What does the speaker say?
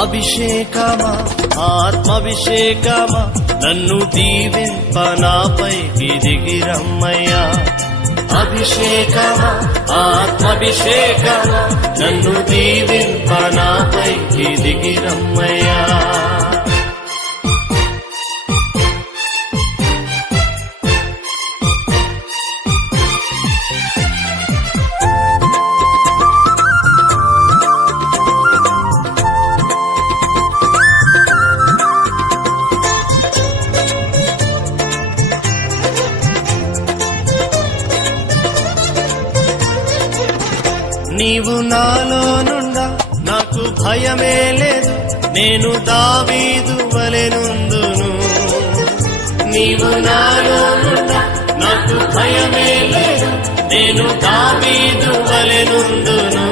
అభిషేకమా ఆత్మాభిషేకమా నన్ను దీవింప నాపైకి దిగిరమ్మయ్యా. అభిషేకమా ఆత్మాభిషేకమా నన్ను దీవింప నాపైకి దిగిరమ్మయ్యా. నీవు నాలోనుండా నాకు భయమే లేదు, నేను దావీదు వలెనుందును. నీవు నాలోనుండా నాకు భయమే లేదు, నేను దావీదు వలెనుందును.